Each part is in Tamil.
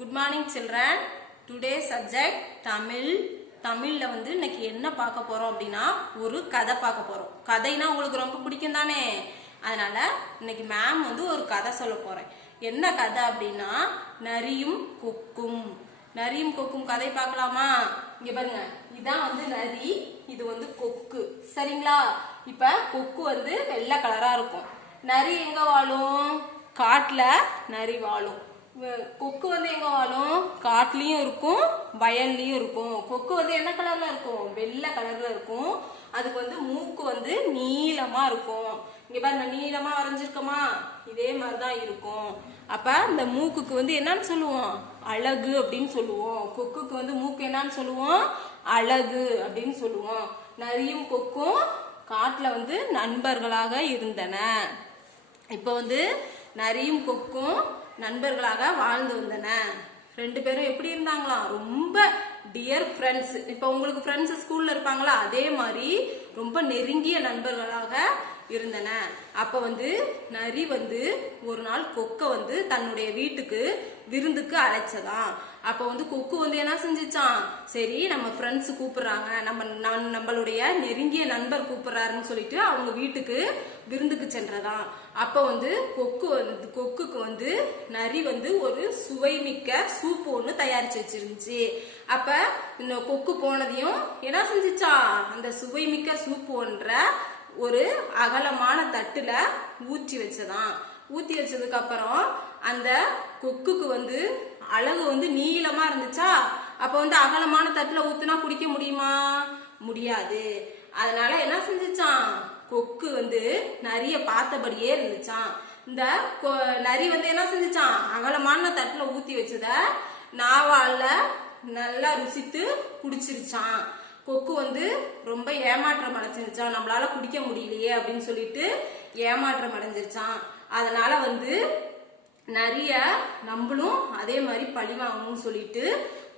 Good morning children today subject Tamil. தமிழில் வந்து இன்னைக்கு என்ன பார்க்க போகிறோம் அப்படின்னா ஒரு கதை பார்க்க போகிறோம் கதைனா உங்களுக்கு ரொம்ப பிடிக்கும் தானே? அதனால இன்னைக்கு மேம் வந்து ஒரு கதை சொல்ல போகிறேன் என்ன கதை அப்படின்னா நரியும் கொக்கும். நரியும் கொக்கும் கதை பார்க்கலாமா? இங்கே பாருங்க. இதான் வந்து நரி இது வந்து கொக்கு. சரிங்களா? இப்போ கொக்கு வந்து வெள்ளை கலராக இருக்கும். நரி எங்கே வாழும்? காட்டில் நரி வாழும். கொக்கு வந்து எங்க வாழும்? காட்டுலயும் இருக்கும் வயல்லயும் இருக்கும். கொக்கு வந்து என்ன கலர்ல இருக்கும்? வெள்ளை கலர்ல இருக்கும். அதுக்கு வந்து மூக்கு வந்து நீளமா இருக்கும். இங்க பாருங்க நீளமா வரைஞ்சிருக்கோமா? இதே மாதிரிதான் இருக்கும். அப்ப இந்த மூக்குக்கு வந்து என்னன்னு சொல்லுவோம்? அழகு அப்படின்னு சொல்லுவோம். கொக்குக்கு வந்து மூக்கு என்னன்னு சொல்லுவோம்? அழகு அப்படின்னு சொல்லுவோம். நரியும் கொக்கும் காட்டுல வந்து நண்பர்களாக இருந்தன. இப்போ வந்து நரியும் கொக்கும் நண்பர்களாக வாழ்ந்து வந்தன. ரெண்டு பேரும் எப்படி இருந்தாங்களாம்? ரொம்ப டியர் ஃப்ரெண்ட்ஸ் இப்போ உங்களுக்கு ஃப்ரெண்ட்ஸ் ஸ்கூல்ல இருப்பாங்களா? அதே மாதிரி ரொம்ப நெருங்கிய நண்பர்களாக இருந்தன. அப்போ வந்து நரி வந்து ஒரு நாள் கொக்கை வந்து தன்னுடைய வீட்டுக்கு விருந்துக்கு அழைச்சதாம். அப்போ வந்து கொக்கு வந்து என்ன செஞ்சுச்சான் சரி நம்ம ஃப்ரெண்ட்ஸ் கூப்பிடுறாங்க. நம்ம நம்- நம்மளுடைய நெருங்கிய நண்பர் கூப்பிடுறாருன்னு சொல்லிட்டு அவங்க வீட்டுக்கு விருந்துக்கு சென்றதாம். அப்போ வந்து கொக்கு வந்து கொக்குக்கு வந்து நரி வந்து ஒரு சுவைமிக்க சூப்பு ஒன்று தயாரிச்சு வச்சிருந்துச்சு. அப்ப இந்த கொக்கு போனதையும் என்ன செஞ்சுச்சான் அந்த சுவைமிக்க சூப்பு ஒன்ற ஒரு அகலமான தட்டுல ஊற்றி வச்சதான் ஊற்றி வச்சதுக்கு அப்புறம் அந்த கொக்குக்கு வந்து அழகு வந்து நீளமா இருந்துச்சா? அப்ப வந்து அகலமான தட்டுல ஊத்துனா குடிக்க முடியுமா? முடியாது. அதனால என்ன செஞ்சுச்சான் கொக்கு வந்து நிறைய பார்த்தபடியே இருந்துச்சான் இந்த கொ- நரி வந்து என்ன செஞ்சுச்சான் அகலமான தட்டுல ஊத்தி வச்சத நாவால நல்லா ருசித்து குடிச்சிருச்சான் கொக்கு வந்து ரொம்ப ஏமாற்றம் அடைஞ்சிருச்சான் நம்மளால குடிக்க முடியலையே அப்படின்னு சொல்லிட்டு ஏமாற்றம் அடைஞ்சிருச்சான் அதனால வந்து நிறைய நம்மளும் அதே மாதிரி பழி வாங்கணும்னு சொல்லிட்டு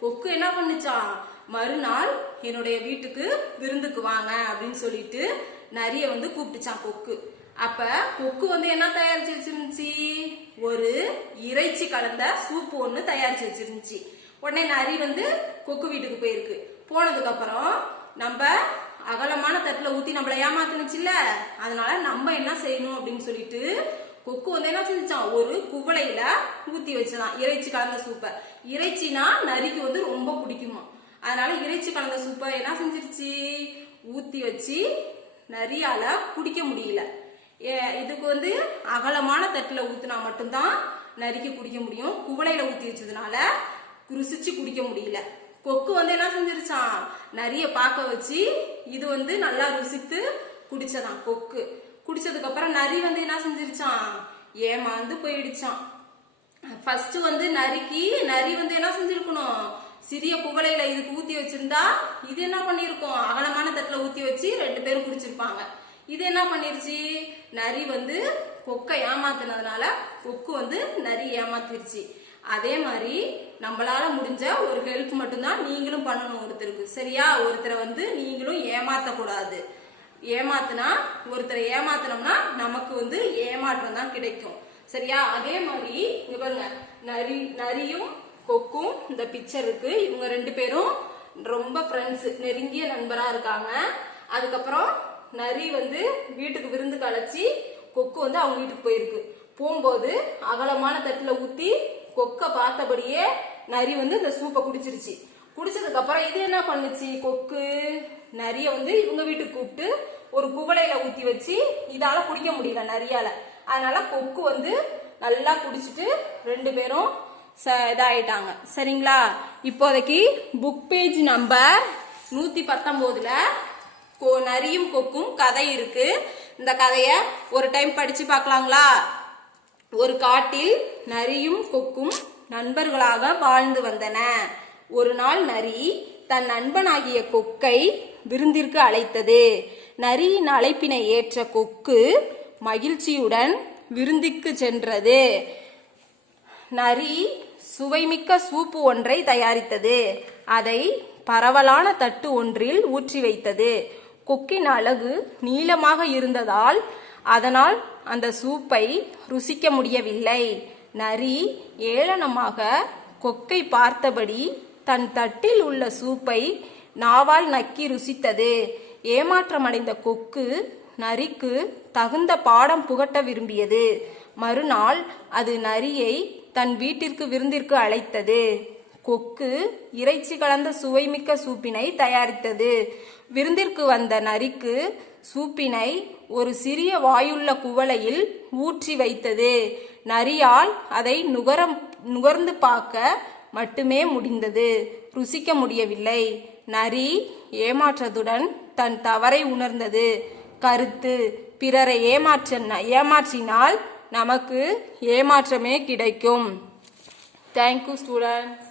கொக்கு என்ன பண்ணுச்சான் மறுநாள் என்னுடைய வீட்டுக்கு விருந்துக்கு வாங்க அப்படின்னு சொல்லிட்டு நிறைய வந்து கூப்பிட்டுச்சான் கொக்கு. அப்ப கொக்கு வந்து என்ன தயாரிச்சு வச்சிருந்துச்சு? ஒரு இறைச்சி கலந்த சூப்பு ஒண்ணு தயாரிச்சு வச்சிருந்துச்சு. உடனே நரி வந்து கொக்கு வீட்டுக்கு போயிருக்கு. போனதுக்கு அப்புறம் நம்ம அகலமான தட்டுல ஊத்தி நம்மள ஏமாத்துனுச்சுல்ல? அதனால நம்ம என்ன செய்யணும் அப்படின்னு சொல்லிட்டு கொக்கு வந்து என்ன செஞ்சுச்சான் ஒரு குவளையில ஊத்தி வச்சதான். இறைச்சி கலந்த சூப்பை. இறைச்சினா நரிக்கு வந்து ரொம்ப பிடிக்குமா? அதனால இறைச்சி கலந்த சூப்பை என்ன செஞ்சிருச்சு? ஊத்தி வச்சு நரியால குடிக்க முடியல. ஏ- இதுக்கு வந்து அகலமான தட்டுல ஊத்துனா மட்டும்தான் நரிக்கு குடிக்க முடியும். குவளையில ஊத்தி வச்சதுனால ருசிச்சு குடிக்க முடியல. கொக்கு வந்து என்ன செஞ்சிருச்சான் நரிய பார்க்க வச்சு இது வந்து நல்லா ருசித்து குடிச்சதான் கொக்கு. குடிச்சதுக்கு அப்புறம் நரி வந்து என்ன செஞ்சிருச்சான் ஏமாந்து போயிடுச்சான் ஃபர்ஸ்ட் வந்து நரிக்கு நரி வந்து என்ன செஞ்சிருக்கணும்? சிறிய குவளையில இதுக்கு ஊத்தி வச்சிருந்தா இது என்ன பண்ணிருக்கோம்? அகலமான தட்டுல ஊத்தி வச்சு ரெண்டு பேரும் குடிச்சிருப்பாங்க. இது என்ன பண்ணிருச்சு? நரி வந்து கொக்கை ஏமாத்தினதுனால கொக்கு வந்து நரி ஏமாத்திருச்சு. அதே மாதிரி நம்மளால முடிஞ்ச ஒரு ஹெல்ப் மட்டும்தான் நீங்களும் பண்ணணும் ஒருத்தருக்கு. சரியா? ஒருத்தரை வந்து நீங்களும் ஏமாத்தக்கூடாது. ஏமாத்தினா ஒருத்தரை ஏமாத்தினோம்னா நமக்கு வந்து ஏமாற்றம் தான் கிடைக்கும். சரியா? அதே மாதிரி இங்க பாருங்க நரி நரியும் கொக்கும் இந்த பிக்சர் இருக்கு. இவங்க ரெண்டு பேரும் ரொம்ப ஃப்ரெண்ட்ஸ் நெருங்கிய நண்பரா இருக்காங்க. அதுக்கப்புறம் நரி வந்து வீட்டுக்கு விருந்து கலைச்சி கொக்கு வந்து அவங்க வீட்டுக்கு போயிருக்கு. போகும்போது அகலமான தட்டுல ஊத்தி கொக்கை பார்த்தபடியே நரி வந்து இந்த சூப்பை குடிச்சிருச்சு. குடிச்சதுக்கு அப்புறம் இது என்ன பண்ணுச்சு? கொக்கு நிறைய வந்து இவங்க வீட்டுக்கு கூப்பிட்டு ஒரு குவளையில ஊத்தி வச்சு இதால குடிக்க முடியல நிறையால அதனால கொக்கு வந்து நல்லா குடிச்சிட்டு ரெண்டு பேரும் ச இதாயிட்டாங்க. சரிங்களா? இப்போதைக்கு புக் பேஜ் நம்பர் நூத்தி பத்தொன்பதுல கொ நரியும் கொக்கும் கதை இருக்கு. இந்த கதைய ஒரு டைம் படிச்சு பார்க்கலாங்களா ஒரு காட்டில் நரியும் கொக்கும் நண்பர்களாக வாழ்ந்து வந்தன. ஒரு நாள் நரி தன் நண்பனாகிய கொக்கை விருந்திற்கு அழைத்தது. நரியின் அழைப்பினை ஏற்ற கொக்கு மகிழ்ச்சியுடன் விருந்திற்கு சென்றது. நரி சுவைமிக்க சூப்பு ஒன்றை தயாரித்தது. அதை பரவலான தட்டு ஒன்றில் ஊற்றி வைத்தது. கொக்கின் அழகு நீளமாக இருந்ததால் அதனால் அந்த சூப்பை ருசிக்க முடியவில்லை. நரி ஏளனமாக கொக்கை பார்த்தபடி தன் தட்டில் உள்ள சூப்பை நாவால் நக்கி ருசித்தது. ஏமாற்றமடைந்த கொக்கு நரிக்கு தகுந்த பாடம் புகட்ட விரும்பியது. மறுநாள் அது நரியை தன் வீட்டிற்கு விருந்திற்கு அழைத்தது. கொக்கு இறைச்சி கலந்த சுவைமிக்க சூப்பினை தயாரித்தது. விருந்திற்கு வந்த நரிக்கு சூப்பினை ஒரு சிறிய வாயுள்ள குவளையில் ஊற்றி வைத்தது. நரியால் அதை நுகரம் நுகர்ந்து பார்க்க மட்டுமே முடிந்தது. ருசிக்க முடியவில்லை. நரி ஏமாற்றத்துடன் தன் தவறை உணர்ந்தது. கருத்து பிறரை ஏமாற்ற ஏமாற்றினால் நமக்கு ஏமாற்றமே கிடைக்கும். Thank you student